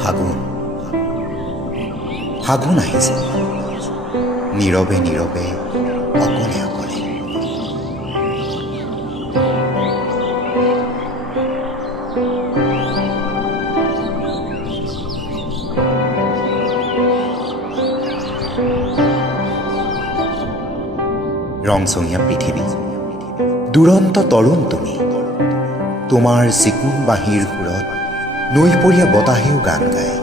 ফাগুন ফাগুন আহিছে নীরৱে নীৰৱে অকলে অকলে। ৰংচঙীয়া পৃথিৱী দুরন্ত তরুণ তুমি। তোমাৰ চিকুণ বাঁহীৰ সুৰত নৈপৰীয়া বতাহেও গান গায়।